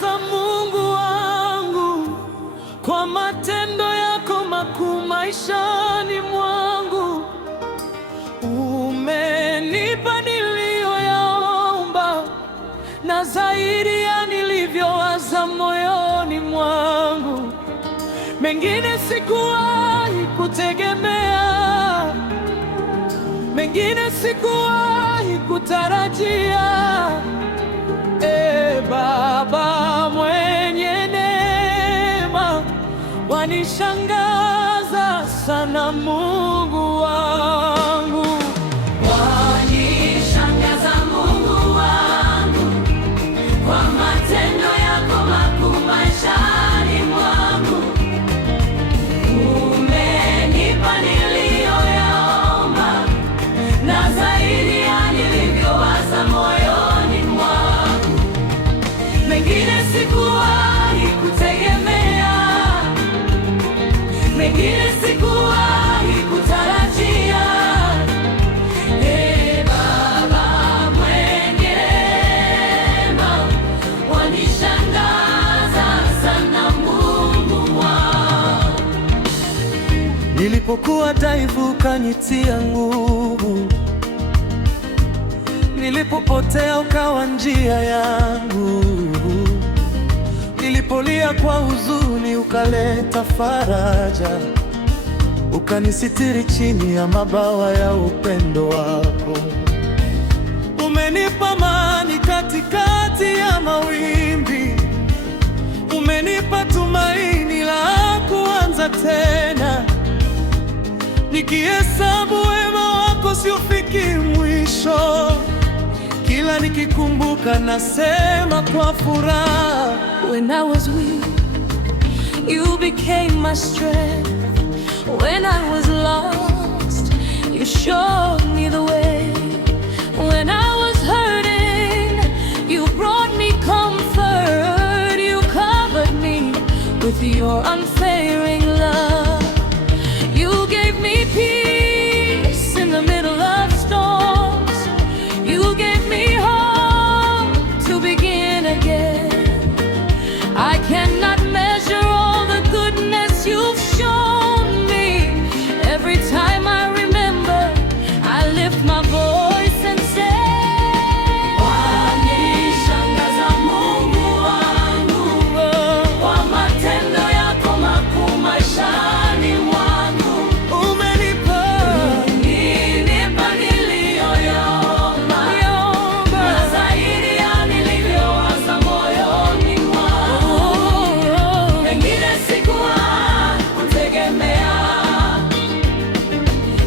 Nashangaza Mungu wangu kwa matendo yako makuu maishani mwangu. Umenipa niliyoyaomba na zaidi ya nilivyowaza moyoni mwangu. Mengine sikuwahi kutegemea, mengine sikuwahi kutarajia. Baba mwenye neema, wanishangaza sana Mungu wangu. Wanishangaza Mungu wangu kwa matendo yako makuu maishani mwangu. Umenipa niliyoyaomba na zaidi ya nilivyowaza moyoni mwangu. Mengine sikuwahi kutegemea, mengine sikuwahi kutarajia. Baba mwenye neema, wanishangaza sana Mungu wangu. Nilipokuwa dhaifu ukanitia nguvu, nilipopotea ukawa njia yangu, nilipolia kwa huzuni ukaleta faraja, ukanisitiri chini ya mabawa ya upendo wako. Umenipa amani katikati ya mawimbi, umenipa tumaini la kuanza tena. Nikihesabu wema wako siufiki mwisho, kila nikikumbuka nasema kwa furaha. When I was weak, you became my strength. When I was lost, you showed me the way. When I was hurting, you brought me comfort. You covered me with your unfailing love. You gave me peace in the middle of storms. You gave me hope to begin again. I cannot measure all the goodness you've shown me. Every time I remember, I lift my voice and say, wanishangaza Mungu wangu kwa matendo yako makuu maishani mwangu. Umenipa niliyoyaomba na zaidi ya nilivyowaza moyoni mwangu. Mengine sikuwahi kutegemea,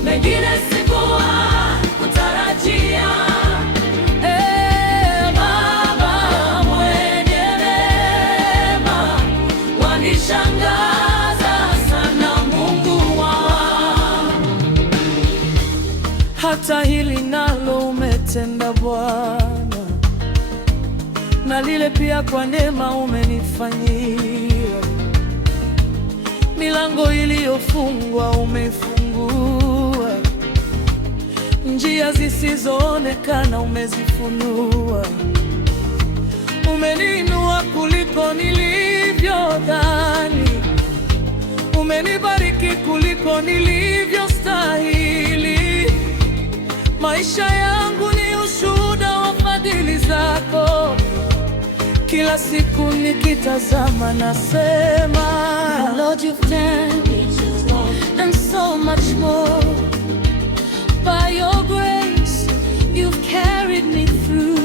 mengine sikuwahi kutarajia. Baba mwenye neema, wanishangaza sana Mungu wangu. Hata hili nalo umetenda Bwana, na lile pia kwa neema umenifanyia. Milango iliyofungwa umeifungua, njia zisizoonekana umezifunua. Umeniinua kuliko nilivyodhani, umenibariki kuliko nilivyostahili. Maisha yangu ni ushuhuda wa fadhili zako. Kila siku nikitazama nasema, Lord, you've done and so much more. By your grace, you've carried me through.